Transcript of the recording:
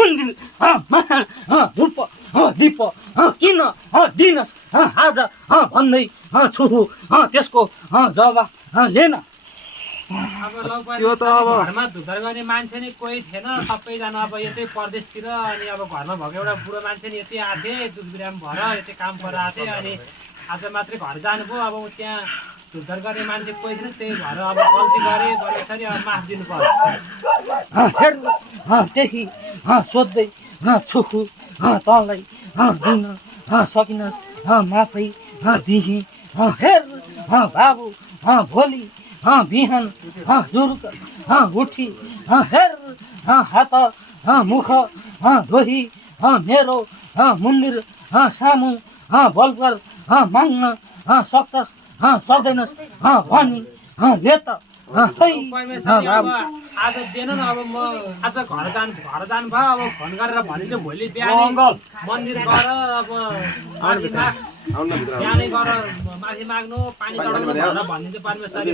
मन्दिर महान धूप दीप किन दिनस् आज भन्दै छु त्यसको जवाब लिन। अब त्यो त अब घरमा धुधर गर्ने मान्छे नि कोही थिएन, सबैजना अब यतै परदेशतिर। अनि अब घरमा भएको एउटा बुढो मान्छे नि यति आथे दुध बिराम भएर यतै काम पर आथे। अनि आज मात्रै घर जानुभयो। अब त्यहाँ धुधर गर्ने मान्छे कोही थिएन, त्यही भएर अब गल्ती गरेँ बल्छरी अब माफ दिनु पर्यो। हेर्नु त्यही सोध्दै छु तँलाई दिन सकिनस् माफै दिही। हेर बाबु भोलि बिहान जुरुक उठी हेर हात मुख धोही मेरो मन्दिर सामु बलकर माग्न सक्छस् सक्दैनस् भनी ले त परमेश्वरले अब आज दिएन न। अब म आज घर जानुभयो। अब फोन गरेर भनिदियो भोलि बिहान मन्दिर गएर अब माथि माग बिहानै गएर माथि माग्नु पानी चढाउनु भनेर भनिदियो परमेश्वरले।